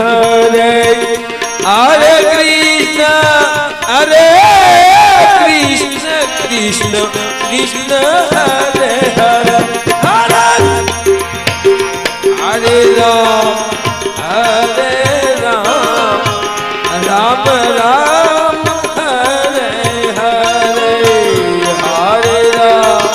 हरे हरे कृष्ण कृष्ण कृष्ण हरे हरे हरे हरे राम राम राम हरे हरे हरे राम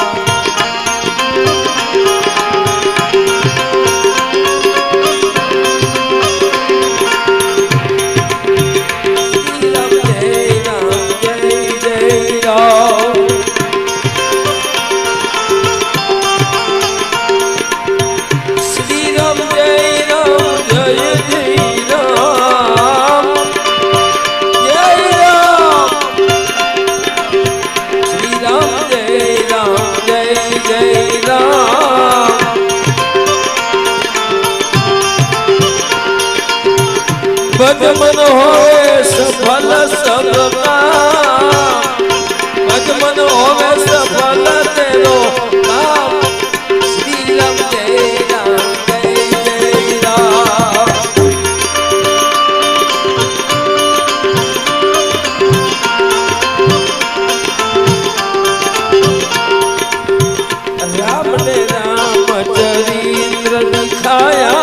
बदमन होवे सफल सब काम बदमन होवे सफल तेरो काम श्री राम जय राम जय जय राम राम ने रामचरित्र दिखाया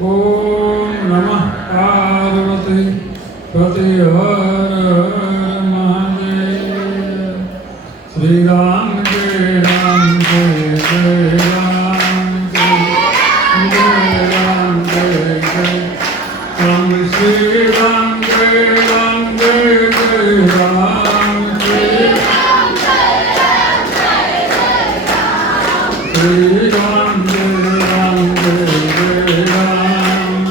ઓમ નમઃ પાર્વતી પતે હર હર મહાદેવ. શ્રી રામ જય રામ જય જય રામ જય રામ જય જય રામ. શ્રી રામ જય રામ જય જય રામ જય શ્રી રામ જય રામ જય જય રામ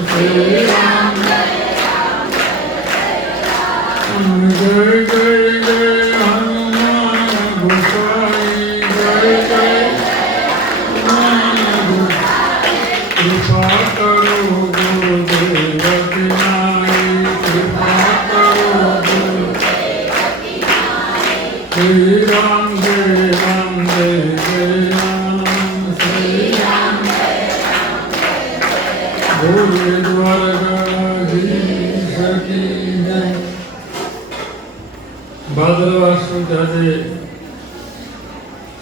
શ્રી રામ જય જય જય હનુમાન ગોસાઈ જય જય હનુમાન ગોસાઈ. કૃપા કરો ગુરુદેવકી નાઈ, કૃપા કરો ગુરુદેવકી નાઈ. શ્રી રામ જય રામ જય જય રામ શ્રી રામ જય રામ જય જય રામ. બોલે દ્વારકાધીશ કી જય. ભાદરવા સુદ આજે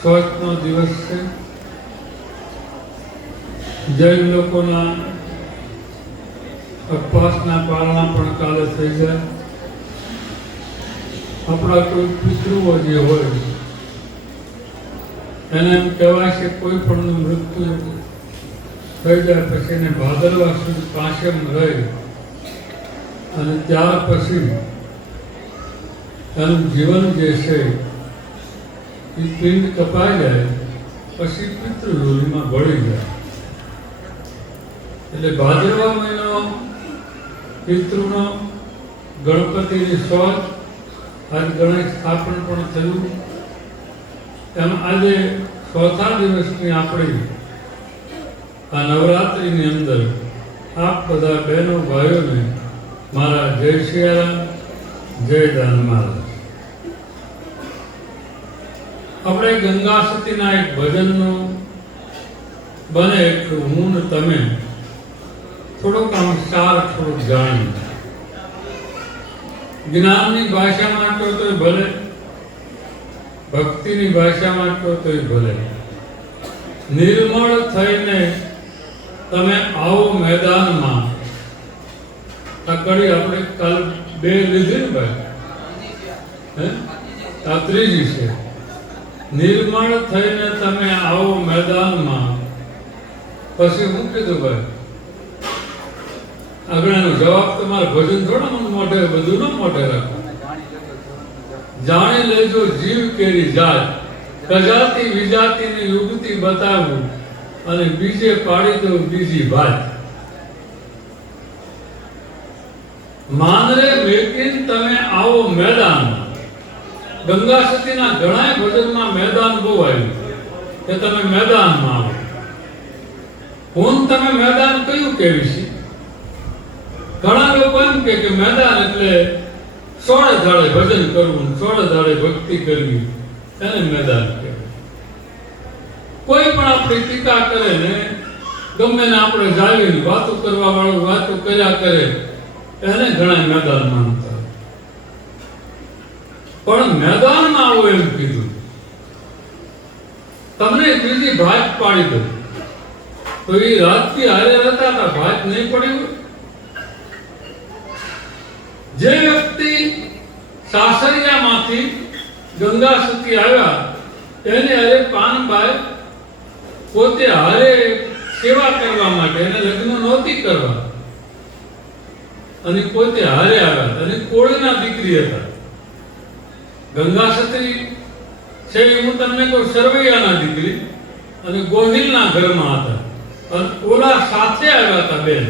ચોથનો દિવસ છે. જૈન લોકોના ઉપવાસના પારણા પણ કાલે થઈ જાય. આપણા કોઈ પિતૃઓ જે હોય એને એમ કહેવાય છે કોઈ પણનું મૃત્યુ થઈ જાય પછી એને ભાદરવા સુદ પાછળ રહી અને ત્યાર પછી એનું જીવન જે છે એ પિંડ કપાઈ જાય પછી પિતૃયોનીમાં ભળી જાય. એટલે ભાદરવા મહિનો પિતૃનો ગણપતિની શોધ, આજ ગણેશ સ્થાપન પણ થયું. એમ આજે ચોથા દિવસની આપણી આ નવરાત્રિની અંદર આપ બધા બહેનો ભાઈઓને મારા જય સિયારામ, જય દાન મહારાજ. આપણે ગંગા સતીના એક ભજનનું બને એટલું હું ને તમે થોડોક આમ સાર થોડુંક જાણીએ. જ્ઞાનની ભાષામાં કહો તો ભલે, ભક્તિની ભાષામાં કહો તો ભલે. નિર્મળ થઈને તમે આવો મેદાનમાં. આ કડી આપણે કાલ બે લીધી ને ભાઈ, આ ત્રીજી છે. નિર્મળ થઈને તમે આવો મેદાનમાં. પછી હું કીધું ભાઈ આગળનો જવાબ તમારે ભજન થોડા મને મોઢે બધું ન મોઢે રાખો. જાણી લેજો જીવ કેરી જાત, કજાતી વિજાતીની યુગતી બતાવું અને બીજે પાડી દો બીજી વાત. માનરે મેકીન તમે આવો મેદાનમાં. ગંગા સતીના ઘણા ભજનમાં મેદાન બહુ આવ્યું કે તમે મેદાનમાં આવો. હું તમે મેદાન કયું કેવી છે? ઘણા લોકો એમ કે મેદાન એટલે સોળે ધાડે ભજન કરવું, સોળે ધાડે ભક્તિ કરવી, એને મેદાન કહેવાય. કોઈ પણ આપણી ટીકા કરે ને ગમે ને આપણે જાળવીને વાતો કરવા વાળું વાતો કર્યા કરે એને ઘણા મેદાન માનતા. પણ મેદાનમાં આવો એમ કીધું. તમને બીજી ભાત પાડી દો તો એ રાતથી હારે રહેતા હતા, ભાત નહીં પડી હોય. જે વ્યક્તિ સાસરિયામાંથી ગંગા સતી આવ્યા એને અરે પાનબાઈ પોતે હારે સેવા કરવા માટે, એને લગ્ન નહોતી કરવા અને પોતે હારે આવ્યા અને કોળીના દીકરી હતા. ગંગા સતી છે હું તમને કહું સરવૈયાના દીકરી અને ગોહિલના ઘરમાં હતા અને ઓલા સાથે આવ્યા હતા બેન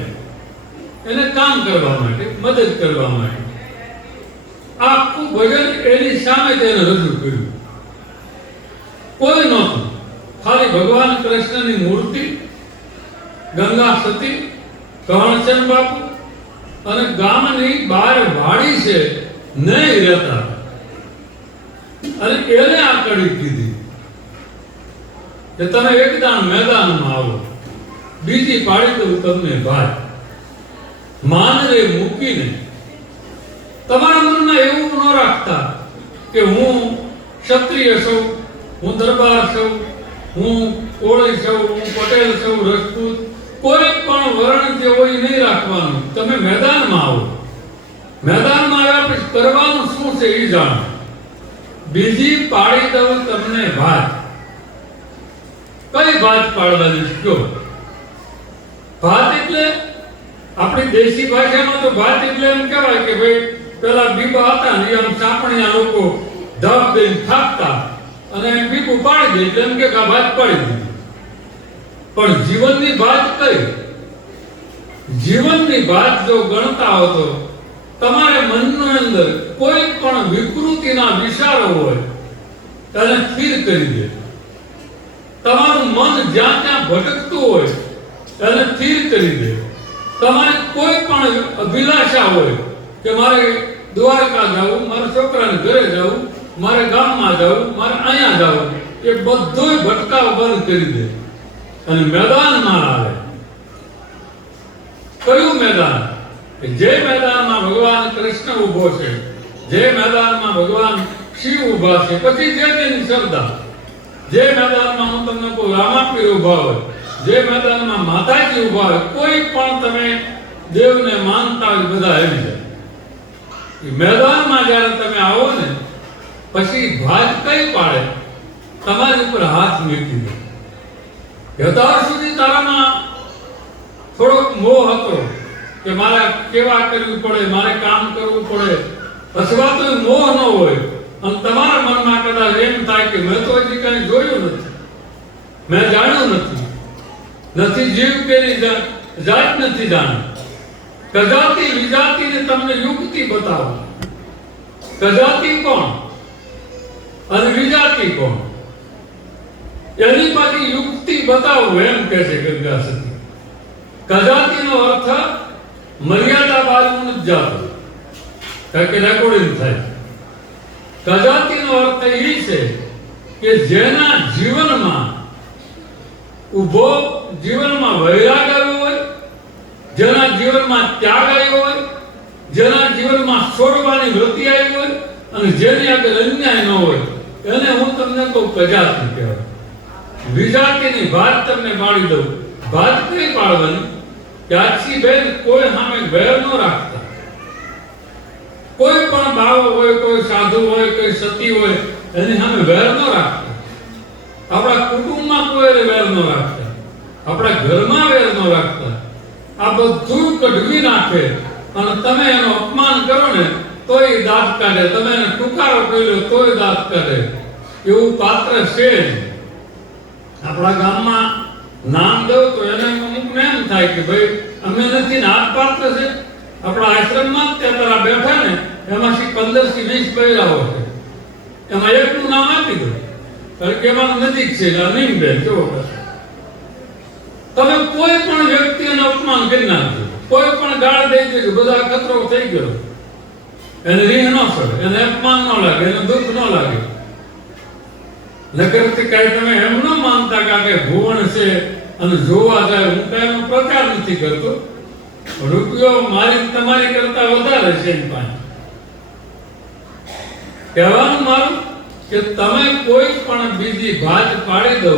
એને કામ કરવા માટે, મદદ કરવા માટે. આખું ભજન એની સામે તેને રજૂ કર્યું. કોઈ નહોતું, ખાલી ભગવાન કૃષ્ણની મૂર્તિ, ગંગા સતી, કર્ણચંદ બાપુ અને ગામની બહાર વાડી છે નહીં રહેતા. અને એને આ કડી કીધી કે તમે એકદમ મેદાનમાં આવો, બીજી પાડી દઉં તમને ભાત. માનરે મૂકીને તમારા મનમાં એવું ન રાખતા કે હું ક્ષત્રિય છું, હું દરબાર છું, હું કોળી છું, હું પટેલ છું, રજપૂત, કોઈ પણ વર્ણ જે હોય એ નહીં રાખવાનું. તમે મેદાનમાં આવો, મેદાનમાં આવ્યા પછી કરવાનું શું છે એ જાણો. બીજી પાડી દઉં તમને ભાત. કઈ ભાત પાડવાની કયો? ભાત એટલે આપણી દેશી ભાષામાં તો ભાત એટલે એમ કહેવાય કે ભાઈ પેલા બીબા હતા ને આમ ચાપણીયા લોકો ધબ દઈને થાકતા અને બીબું પાડી દે એટલે એમ કે આ ભાત પાડી દીધી. પણ જીવનની વાત કઈ? જીવનની વાત જો ગણતા હો તો તમારે મનની અંદર કોઈ પણ વિકૃતિના વિચારો હોય તેને સ્થિર કરી દે. તમારું મન જ્યાં ત્યાં ભટકતું હોય તેને સ્થિર કરી દે. તમારે કોઈ પણ અભિલાષા હોય કે મારે દ્વારકા જવું, મારા છોકરાને ઘરે જવું, મારે ગામમાં જવું, મારે અહીંયા જવું, એ બધુંય ભટકાવ બંધ કરી દે અને મેદાનમાં આવે. કયું મેદાન? કે જે મેદાનમાં ભગવાન કૃષ્ણ ઊભો છે, જે મેદાનમાં ભગવાન શિવ ઊભા છે, પછી જે તેની શ્રદ્ધા, જે મેદાનમાં હું તમને કહું રામાપીર ઊભા હોય, જે મેદાનમાં માતાજી ઊભા હોય, કોઈ પણ તમે દેવને માનતા હોય બધા આવી જાય. એ મેદાનમાં જ્યારે તમે આવો ને પછી ભાત કઈ પાડે? તમારી ઉપર હાથ મૂકી દે. અત્યાર સુધી તારામાં થોડોક મોહ હતો કે મારે કેવા કરવું પડે, મારે કામ કરવું પડે, અથવા તો મોહ ન હોય અને તમારા મનમાં કદાચ એમ થાય કે મેં તો હજી કઈ જોયું નથી, મેં જાણ્યું નથી જીવ કેની જાત નથી જાણી. કજાતિ વિજાતિને તમને યુક્તિ બતાવો. કજાતિ કોણ અને વિજાતિ કોણ એની પાછી યુક્તિ બતાવો એમ કહે છે ગંગા સતી. કજાતિનો અર્થ મર્યાદા બાજુ નથી જાતો, કારણ કે રેકોર્ડિંગ થાય. કજાતિનો અર્થ એ છે કે જેના જીવનમાં ઉભો જીવનમાં વૈરાગ આવ્યો હોય, જેના જીવનમાં ત્યાગ આવ્યો હોય, જેના જીવનમાં છોડવાની વૃત્તિ આવી હોય અને જેની આગળ અન્યાય ન હોય એને હું તમને કહું કજાતિ કહેવાય. વિજાતિની વાત તમને પાડી દઉં. વાત કઈ પાડવાની? ત્યારથી બેન કોઈ સામે વેર ન રાખતા. કોઈ પણ બાવો હોય, કોઈ સાધુ હોય, કોઈ સતી હોય, એની સામે વેર ન રાખતા. આપણા કુટુંબમાં કોઈ વેર ન રાખતા, આપણા ઘરમાં વેર ન રાખતા. આ બધું કઢવી નાખે અને તમે એનું અપમાન કરો ને તોય દાંત કાઢે, તમે એને ટુકારો કર્યો તોય દાંત કાઢે. એવું પાત્ર છે જ. આપણા ગામમાં નામ દઉં તો એને અમુકને એમ થાય કે ભાઈ અમે નથી ને આ પાત્ર છે. આપણા આશ્રમમાં જ ત્યાં બેઠા ને એમાંથી 15 થી 20 બૈરાઓ છે, એમાં એકનું નામ આપી દો કારણ કે એમાં નજીક છે અનિમબેન. જો તમે કોઈ પણ વ્યક્તિને અપમાન કરી નાખજો, કોઈ પણ ગાળ દઈ દેજો, બધા ખતરો થઈ ગયો. એને રીહ ન ચડે, એને અપમાન ન લાગે, એને દુઃખ ન લાગે. નકરથી કઈ તમે એમ ન માનતા કે ભુવન છે અને જોવા જાય. હું કઈ એનો પ્રચાર નથી કરતો. રૂપિયો મારી તમારી કરતા વધારે છે એની પાસે. કહેવાનું મારું કે તમે કોઈ પણ બીજી ભાત પાડી દો,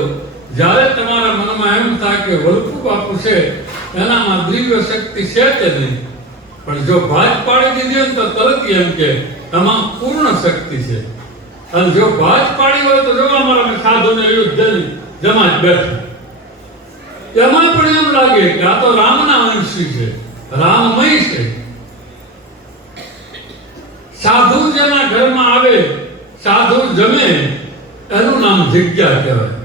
જ્યારે તમારા મનમાં એમ થાય કે વલ્લભ બાપુ છે એનામાં દિવ્ય શક્તિ છે કે નહીં, પણ જો ભાત પાડી દીધી ને તો તરત એમ કે આમાં પૂર્ણ શક્તિ છે. અને જો ભાત પાડી હોય તો જોવા અમારા સાધુને યુદ્ધ જમા જ બેઠા, એમાં પણ એમ લાગે કે આ તો રામના અંશી છે, રામમય છે. સાધુ જેના ઘરમાં આવે, સાધુ જમે, એનું નામ જગ્યા કહેવાય.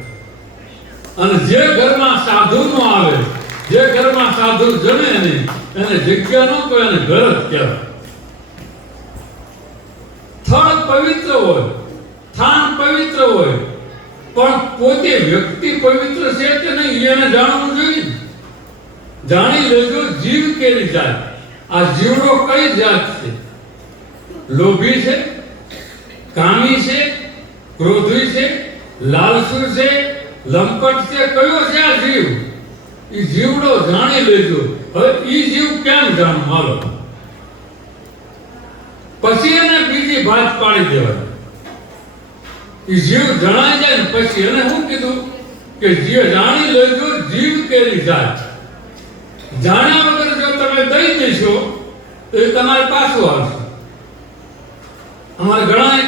અને જે ઘરમાં સાધુ નો આવે, જે ઘરમાં સાધુ જમે નહીં એને જગ્યા નો કહેવાય, એને ઘર જ કહેવાય. સ્થળ પવિત્ર હોય, સ્થાન પવિત્ર હોય, પણ પોતે વ્યક્તિ પવિત્ર છે કે નહીં એને જાણવું જોઈએ. જાણી લેજો જીવ કેવી જાત. આ જીવડો કઈ જાત છે? લોભી છે, કામી છે, ક્રોધી છે, લાલસુ છે, લંપટ છે, કયો છે આ જીવ? એ જીવડો જાણી લેજો. હવે એ જીવ કેમ જાણવું? હાલો પછી એને બીજી ભાત પાડી દેવાની. એ જીવ જણાઈ જાય ને પછી એને શું કીધું કે જીવ જાણી લેજો જીવ કેરી જાત. જાણ્યા વગર જો તમે દઈ દેશો તો એ તમારે પાછું આવશે. અમારે ઘણા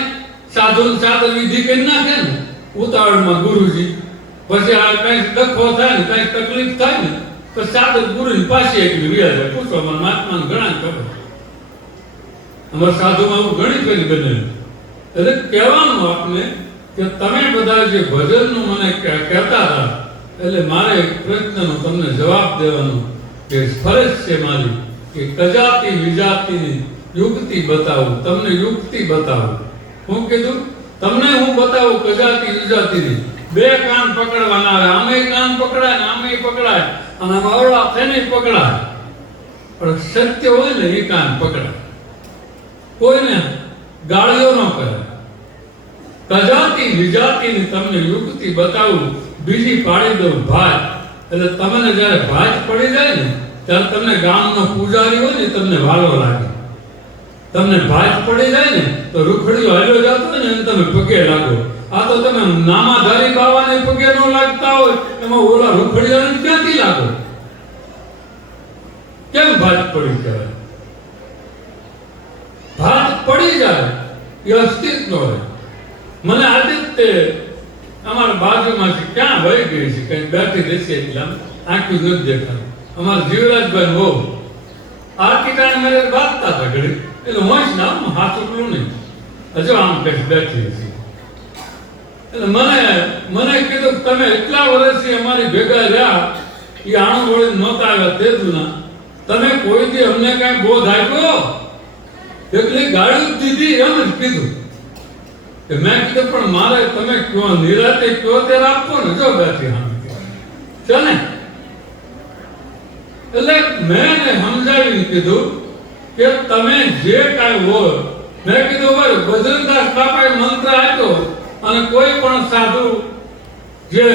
સાધુ સાધન વિધિ કરી નાખે ને ઉતાવળમાં ગુરુજી, પછી આ કઈ ડખો થાય ને કઈ તકલીફ થાય ને તો સાધુ ગુરુજી પાછી એકલી વ્યા જાય. પૂછો અમારા મહાત્માને ઘણા ખબર, અમારા સાધુમાં એવું ઘણી ફેરી બનેલું. એટલે કહેવાનું આપને કે તમે બધા જે ભજનનું મને કહેતા હતા, એટલે મારે એક પ્રશ્નનો તમને જવાબ દેવાનો કે ફરજ છે મારી કે કજાતિ વિજાતિની યુક્તિ બતાવું, તમને યુક્તિ બતાવું. હું કીધું તમને હું બતાવું કજાતિ વિજાતિની. બે કાન પકડવાના આવે, આમે કાન પકડાય ને આમે પકડાય અને અવળા થઈને પકડાય, પણ સત્ય હોય ને એ કાન પકડાય. કોઈને ગાળીઓ ન કરે. કજાતિ વિજાતિની તમને યુક્તિ બતાવું, બીજી પાડી દઉં ભાત. એટલે તમને જ્યારે ભાત પડી જાય ને ત્યારે તમને ગામનો પૂજારી હોય ને તમને વાલો લાગે. તમને ભાત પડી જાય ને તો રૂખડીઓ હાલ્યો જતો હોય ને એને તમે પગે લાગો. આ તો તમે નામાધારી બાવાને પગે ન લાગતા હોય, એમાં ઓલા રૂખડીઓને ક્યાંથી લાગો? કેમ ભાત પડી કહેવાય? ભાત પડી જાય એ અસ્તિત્વ હોય. મને આદિત્ય અમારા બાજુમાંથી ક્યાં વહી ગઈ છે, કઈ બેઠી રહેશે એટલે આંખી નથી દેખાતી. અમારા જીવરાજભાઈ બહુ આ ટીકાને મેરે બાંધતા હતા ઘડી, એટલે હોશ ના હાથ ઉપલું નહીં, હજુ આમ કઈ બેઠી છે. એટલે મને કીધું તમે એટલા વર્ષથી અમારી ભેગા રહ્યા, એ આણું વળી નહોતા આવ્યા તે જૂના, તમે કોઈ દી અમને કઈ બોધ આપ્યો? એટલે ગાળું દીધી એમ જ કીધું. કે મેં કીધું પણ મારે તમે કયો નિરાતે કયો ત્યારે આપો ને, જો બેઠી છે ને. એટલે મેં સમજાવી કીધું કે તમે જે કાંઈ હોય, મેં કીધું ભાઈ બજરંગદાસ બાપાએ મંત્ર આપ્યો અને કોઈ પણ સાધુ જે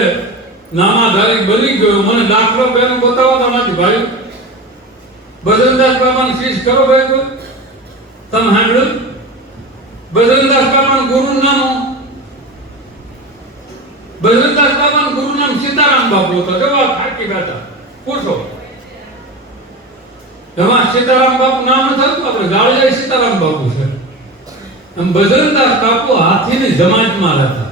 નામાધારી બની ગયો, મને દાખલો બેનું બતાવો તમારી ભાઈ. બજરંગદાસ બાપાને શીશ કરો ભાઈ કોઈ તમે સાંભળ્યું? બજરંગદાસ બાપાનું ગુરુનું નામ, બજરંગદાસ બાપાનું ગુરુનું નામ સીતારામ બાપુ હતો. જવાબ થાકી બેઠા પૂછો. એમાં સીતારામ બાપુ નામ નથી, આપણે ગાળિયા સીતારામ બાપુ છે. એમ બજરંગદાસ બાપુ હાથીની જમાતમાં રહેતા,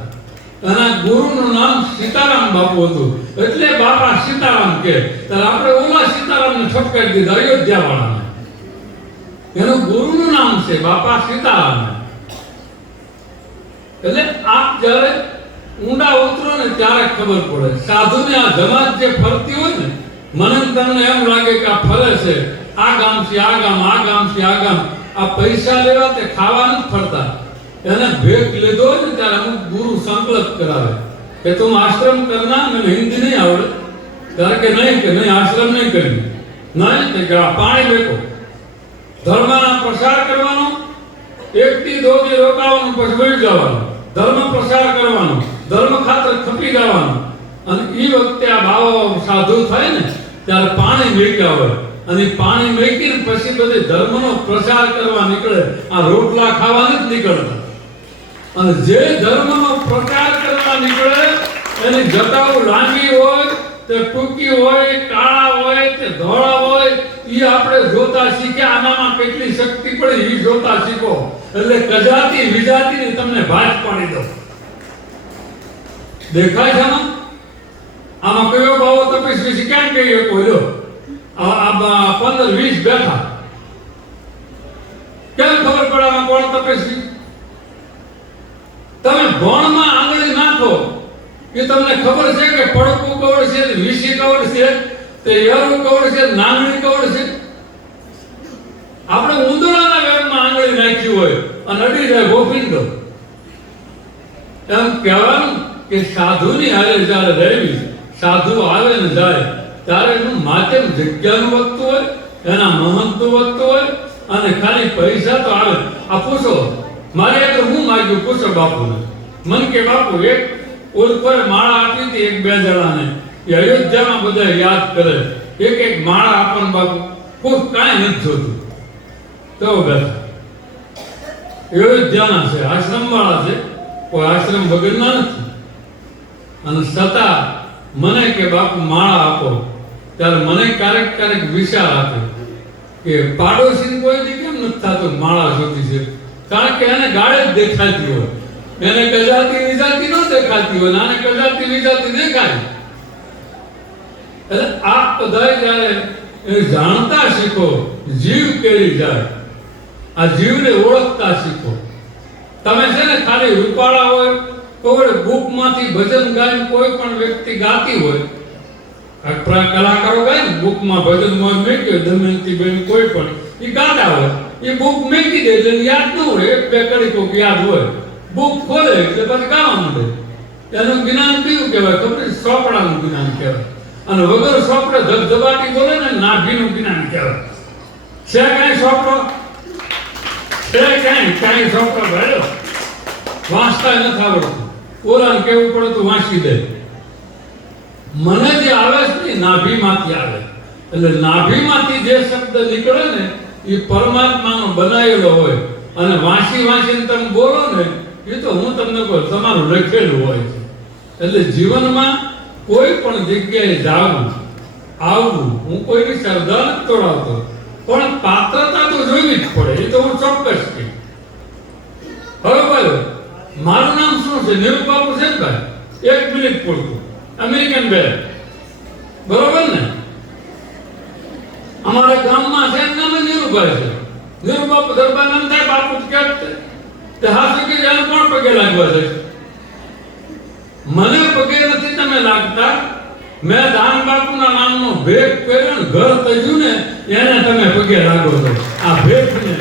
એના ગુરુનું નામ સીતારામ બાપુ હતું, એટલે બાપા સીતારામ કે. ત્યારે આપણે ઓલા સીતારામને ઠપકારી દીધા, અયોધ્યા વાળાને. એનું ગુરુનું નામ છે બાપા સીતારામ. એટલે આપ જ્યારે ઊંડા ઉતરો ને ત્યારે ખબર પડે. સાધુની આ જમાત જે ફરતી હોય ને, મને તમને એમ લાગે કે આ ફરે છે, આ ગામથી આ ગામ, આ ગામથી આ ગામ. આ પૈસા લેવા તે ખાવા નથી ફરતા. એને ભેટ લીધો હોય ને ત્યારે અમુક ગુરુ સંકલ્પ કરાવે કે તું આશ્રમ કરના. મને હિન્દી નહીં આવડે ત્યારે કે નહીં આશ્રમ નહીં કરી, નહીં કે પાણી બેઠો ધર્મના પ્રસાર કરવાનો, એકથી દોથી રોકાવાનું, પછી વળી જવાનું, ધર્મ પ્રસાર કરવાનો, ધર્મ ખાતર ખપી જવાનું. અને એ વખતે આ બાવા સાધુ થાય ને ત્યારે પાણી મેક્યા હોય, અને પાણી મેકીને પછી બધી ધર્મનો પ્રસાર કરવા નીકળે. આ રોટલા ખાવા નથી નીકળતા. અને જે ધર્મનો પ્રચાર કરવા નીકળે એની જટાઓ લાંબી હોય, તે ટૂંકી હોય, કાળા હોય, તે ધોળા હોય, એ આપણે જોતા શીખ્યા. આનામાં કેટલી શક્તિ પડી એ જોતા શીખો. એટલે કજાતિ વિજાતિની તમને ભાત પાડી દો. દેખાય છે આમાં કયો બાવો તપસ્વી છે? ક્યાં કહીએ કોઈ? આ 15-20 બેઠા, કેમ ખબર પડે આમાં કોણ તપસ્વી? તમે ભણમાં આંગળી નાખો કે તમને ખબર છે કે પડકું કવડ છે, વીસી કવડ છે, તે યરું કવડ છે, નાંગણી કવડ છે. આપણે ઉંદરાના વેરમાં આંગળી નાખી હોય અને અડી જાય ગોફિંડો. એમ કહેવાનું કે સાધુની હારે જ્યારે રહેવી, સાધુ આવે ને જાય ત્યારે એનું માધ્યમ જગ્યાનું વધતું હોય, એના મહંતનું વધતું હોય, અને ખાલી પૈસા તો આવે. આ પૂછો મારે તો હું માગ્યું, પૂછો બાપુને. મન કે બાપુ એક ઓળખોએ માળા આપી હતી એક બે જણાને, એ અયોધ્યામાં બધા યાદ કરે, એક માળા આપણ બાપુ. કોઈ કાંઈ નથી જોતું. તો બેઠા અયોધ્યાના છે, આશ્રમ વાળા છે, કોઈ આશ્રમ વગરના નથી. અને છતાં મને કે બાપુ માળા આપો. ત્યારે મને ક્યારેક ક્યારેક વિચાર આપે કે પાડોશી કોઈ દી કેમ નથી થતો માળા જોતી છે, કારણ કે એને ગાળે જ દેખાતી હોય, એને કજાતી વિજાતી ન દેખાતી હોય, આને કજાતી વિજાતી દેખાય. એટલે આ બધા જ્યારે જાણતા શીખો, જીવ કેળી જાય, આ જીવને ઓળખતા શીખો. તમે છે ને ખાલી રૂપાળા હોય, કોઈ બુકમાંથી ભજન ગાઈને કોઈ પણ વ્યક્તિ ગાતી હોય, કલાકારો ગાય ને બુકમાં ભજન મેક્યો દમયંતી બેન કોઈ પણ એ ગાતા હોય, એ બુક મેકી દે એટલે યાદ ન હોય, એક બે કડી કોક યાદ હોય, બુક ખોલે એટલે પછી ગાવા માંડે. એનું જ્ઞાન કયું કહેવાય ખબર? સોપડાનું જ્ઞાન કહેવાય. અને વગર સોપડે ધબધબાટી બોલે ને નાભીનું જ્ઞાન કહેવાય. છે કાંઈ સોપડો? છે કાંઈ સોપડો ભર્યો? વાંચતા નથી આવડતું, ઓલાને કેવું પડે તો વાંચી દે. મને જે આવે છે ને નાભીમાંથી આવે, એટલે નાભીમાંથી જે શબ્દ નીકળે ને એ પરમાત્માનો બનાવેલો હોય, અને વાંચી વાંચીને તમે બોલો ને એ તો હું તમને કહું તમારું લખેલું હોય છે. એટલે જીવનમાં કોઈ પણ જગ્યાએ જાવું આવવું, હું કોઈની શ્રદ્ધા નથી તોડાવતો, પણ પાત્રતા તો જોવી જ પડે, એ તો હું ચોક્કસ કહી. હવે ભાઈ મારું નામ શું છે? નિરૂબાપુ છે ને ભાઈ? 1 મિનિટ પૂરતું અમેરિકન બેન, બરોબર ને? અમારા ગામમાં છે નામ નિરૂભાઈ છે. નિરૂબાપુ દરબાર નામ થાય, બાપુ કેટ તે હાથ કે જાણ કોણ પગે લાગવા છે? મને પગે નથી તમે લાગતા. મેં દાન બાપુના નામનો ભેટ કર્યો ને ઘર તજ્યું ને એને તમે પગે લાગો છો. આ ભેટ ને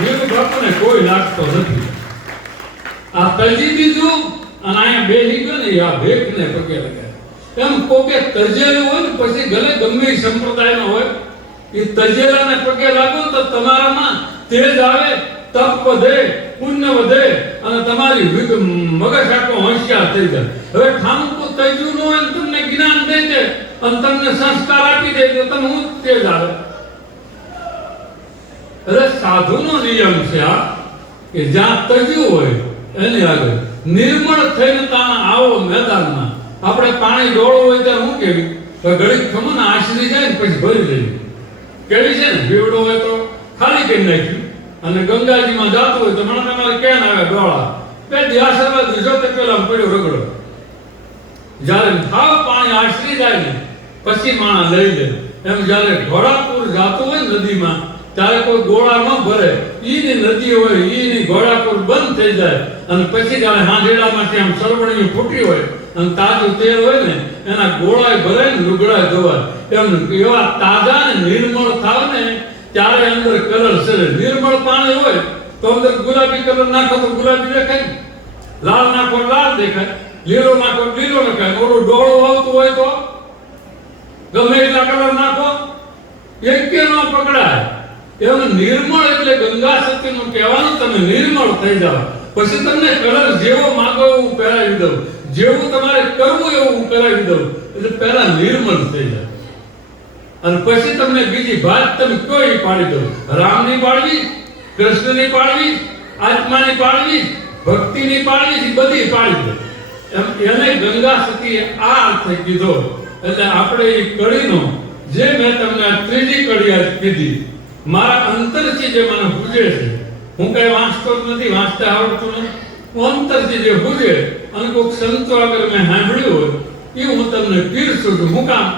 નિરૂબાપુને કોઈ લાગતો નથી. આ તજી દીધું અને અહીંયા બેહી ગયો ને આ ભેટને પગે લાગે. એમ કોકે તજેલું હોય ને પછી ગલે ગમે એ સંપ્રદાયનો હોય, એ તજેલાને પગે લાગો તો તમારામાં તેજ આવે, તપ વધે, પુણ્ય વધે અને તમારી મગજ આખો હોશિયાર થઈ જાય. હવે ઠામકું તજ્યું ન હોય તમને જ્ઞાન દઈ દે અને તમને સંસ્કાર આપી દે તો તમે હું તેજ આવે. એટલે સાધુનો નિયમ છે આ કે જ્યાં તજ્યું હોય એની આગળ નિર્મળ થઈને તાના આવો મેદાનમાં. આપણે પાણી ડોળો હોય ત્યારે શું કેવી ઘડીક ખમણ આશરી જાય ને પછી ભરી લઈએ કેવી છે ને. ભીવડો હોય તો ખાલી કરી નાખ્યું, અને ગંગાજીમાં જાતું હોય તો મને તમારે કેન આવે ડોળા બે આશીર્વાદ દીધો તે પેલા પડ્યો રગડો. જ્યારે થાવ પાણી આશરી જાય ને પછી માણા લઈ લે. એમ જ્યારે ઘોડાપુર જાતું હોય નદીમાં ત્યારે કોઈ ગોળા ન ભરે, ઈની નદી હોય ઈની ઘોડાપુર બંધ થઈ જાય, અને પછી જ્યારે હાંડેડામાંથી આમ સરવણી ફૂટી હોય અને તાજું તેલ હોય ને એના ગોળાય ભરાય ને લુગડાય ધોવાય. એમ એવા તાજા ને નિર્મળ થાવ ને ત્યારે અંદર કલર સરે. નિર્મળ પાણી હોય તો અંદર ગુલાબી કલર નાખો તો ગુલાબી દેખાય, લાલ નાખો લાલ દેખાય, લીલો નાખો લીલો દેખાય. ઓલું ડોળું આવતું હોય તો ગમે એટલા કલર નાખો એકે ન પકડાય. એમ નિર્મળ એટલે ગંગા સતીનું કહેવાનું તમે નિર્મળ થઈ જાઓ. પછી તમને કલર જેવો માંગો એવું પહેરાવી દઉં, જેવું તમારે કરવું એવું હું કરાવી દઉં. એટલે પહેલા નિર્મળ થઈ જાય અને પછી તમને બીજી વાત તમે કોઈ પાડી દો. રામની પાડવી, કૃષ્ણની પાડવી, આત્માની પાડવી, ભક્તિની પાડવી, બધી પાડી દો. એમ એને ગંગા સતીએ આ અર્થ કીધો. એટલે આપણે એ કડીનો જે મેં તમને આ ત્રીજી કડી આજ કીધી, મારા અંતરથી જે મને પૂજે છે, હું કઈ વાંચતો જ નથી, વાંચતા આવડતું નથી, હું અંતરથી જે પૂજે અને કોઈક સંતો આગળ મેં સાંભળ્યું હોય એ હું તમને પીરસું છું. હું કામ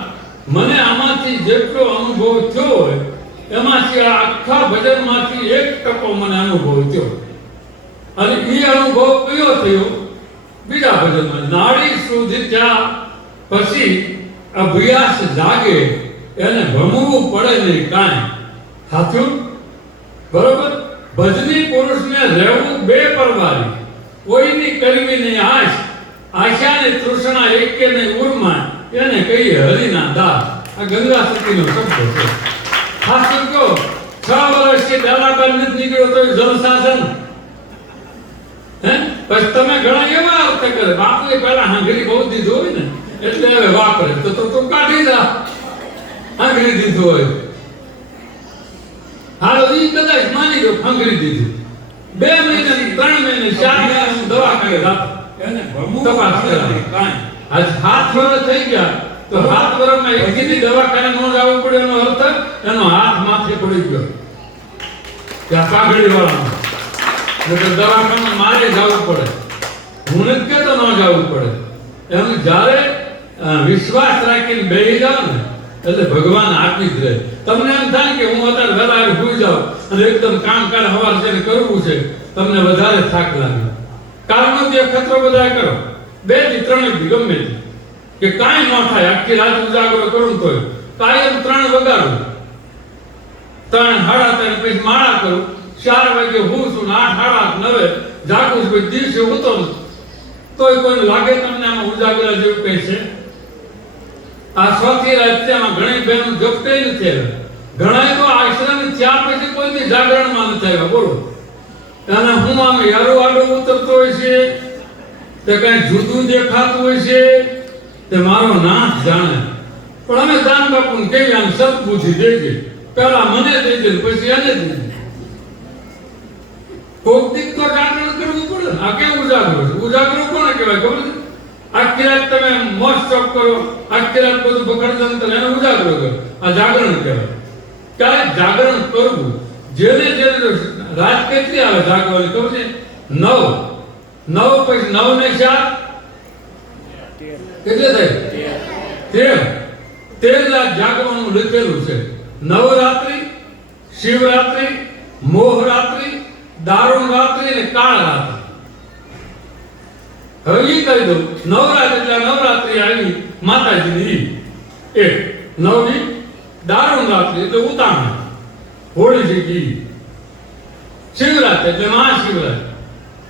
મને આમાંથી જેટલો અનુભવ થયો હોય એમાંથી આ આખા ભજનમાંથી 1% મને અનુભવ થયો. અને એ અનુભવ કયો થયો? બીજા ભજનમાં નાડી સુધી ત્યાં પછી અભ્યાસ જાગે એને ભમવું પડે નહીં કાંઈ. સાચું? બરોબર? ભજની પુરુષને રહેવું બે પરવારી, કોઈની કરવી નહીં આશ, આશાને તૃષ્ણા એકે નહીં ઉર્મા, એને કહીએ હરિના દાસ. આ ગંગા સતીનો શબ્દ છે. ખાસ કહો 6 વર્ષથી દાદાબાઈ નથી નીકળ્યો તો જલસા છે ને. હે પછી તમે ઘણા એવા અર્થ કરે, બાપુએ પહેલા હાંગરી બહુ દીધું હોય ને એટલે હવે વાપરે તો તું કાઢી જા. હાંગરી દીધું હોય હાલો ઈ કદાચ માની ગયો, હાંગરી દીધું 2 મહિના 3 મહિને 4 મહિના હું દવા કરે રાત એને તપાસ કરે કાંઈ. આજ 7 વર્ષ થઈ ગયા તો 7 વર્ષમાં એક દી દવાખાને ન જવું પડે એનો અર્થ એનો હાથ માથે પડી ગયો ત્યાં પાઘડી વાળાનો એટલે દવાખાને મારે જવું પડે હું નથી કહેતો ન જવું પડે એમ જ્યારે વિશ્વાસ રાખીને બેસી જાવ ને એટલે ભગવાન આપી જ રહે તમને એમ થાય કે હું અત્યારે વહેલા ભૂઈ જાઉં અને એકદમ કામ હવાર છે ને કરવું છે તમને વધારે થાક લાગે કારણો જે ખતરો બધા કરો 2 થી 3 દી ગમે તે કે કાંઈ ન થાય આખી રાત ઉજાગરો કરું તો કાયમ 3 વગાડું 3 સાડા 3 પછી માળા કરું 4 વાગે હું છું 8 સાડા 9 જાગું છું દિવસે હોતો તોય કોઈ લાગે તમને આમાં ઉજાગરા જેવું કઈ છે આ સ્વાથી રાજ્યમાં ઘણી બહેનો જપતે નથી આવ્યા ઘણા તો આશ્રમ થયા પછી કોઈની જાગરણમાં નથી આવ્યા બોલો અને હું આમ યારો આડો ઉતરતો હોય છે તે કઈ જુદું દેખાતું હોય છે તે મારો નાથ જાણે પણ અમે દાન બાપુને કેવી આમ સદબુદ્ધિ દેજે પેલા મને દેજે પછી એને દેજે ભૌતિક તો જાગરણ કરવું પડે આ કેવું ઉજાગરો છે ઉજાગરો કોને કહેવાય ખબર છે આખી રાત તમે મોજ ચોક કરો આખી રાત બધું બખડજંતર એને ઉજાગરો કરો આ જાગરણ કહેવાય ક્યારે જાગરણ કરવું જેને જેને રાત કેટલી આવે જાગવાની ખબર છે 9 પછી 9 ને 4 કેટલે થાય 13 રાત જાગવાનું લખેલું છે નવરાત્રી શિવરાત્રી મોહરાત્રી દારૂણરાત્રી અને કાળરાત્રી હવે એ કહી દઉં નવરાત્રી એટલે નવરાત્રી આવી માતાજીની એક નવમી દારૂણરાત્રી એટલે ઉતામળ હોળી જગી શિવરાત્રી એટલે મહાશિવરાત્રી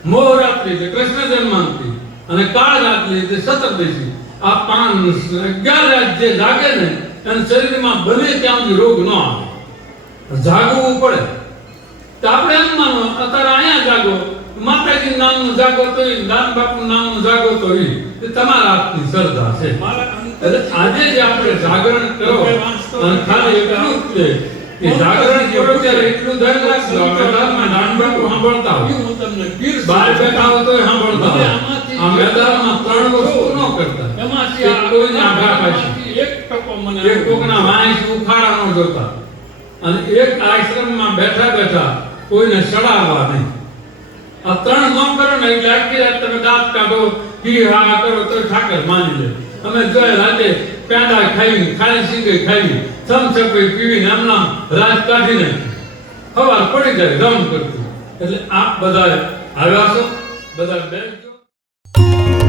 મોહરાત્રી એટલે કૃષ્ણ જન્માંતિ અને કાળરાત્રી એટલે સતરદશી આ 11 રાત જે જાગે ને એને શરીરમાં બને ત્યાં સુધી રોગ ન આવે જાગવું પડે તો આપણે એમ માનો અત્યારે અહીંયા જાગો માતાજી નામનું જાગો તો દાન બાપુ નામનું જાગો તો એ તમારા હાથની શ્રદ્ધા છે એટલે આજે જે આપણે જાગરણ કરો અને ખાલી એટલું જ છે કે જાગરણ કરો ત્યારે એટલું ધ્યાન રાખજો આપણે દાનમાં દાન બાપુ સાંભળતા હોય હું તમને પીર બહાર બેઠા હો તો સાંભળતા હોય આ મેદાનમાં 3 વસ્તુ ન કરતા એમાંથી કોઈને આઘા પાછી 1% મને એક કોકના વાંસ ઉખાડા ન જોતા અને એક આશ્રમમાં બેઠા બેઠા કોઈને સડાવવા નહીં આ 3 ન કરો ને એટલે આખી રાત તમે દાંત કાઢો કી હા કરો તો ઠાકર માની લે અમે જોયે રાતે પેંડા ખાઈ ખાલી સિંગે ખાઈ સમસપઈ પીવીને એમના રાત કાઢીને સવાર પડી જાય રમ કરતું એટલે આપ બધા આવ્યા છો બધા બેસજો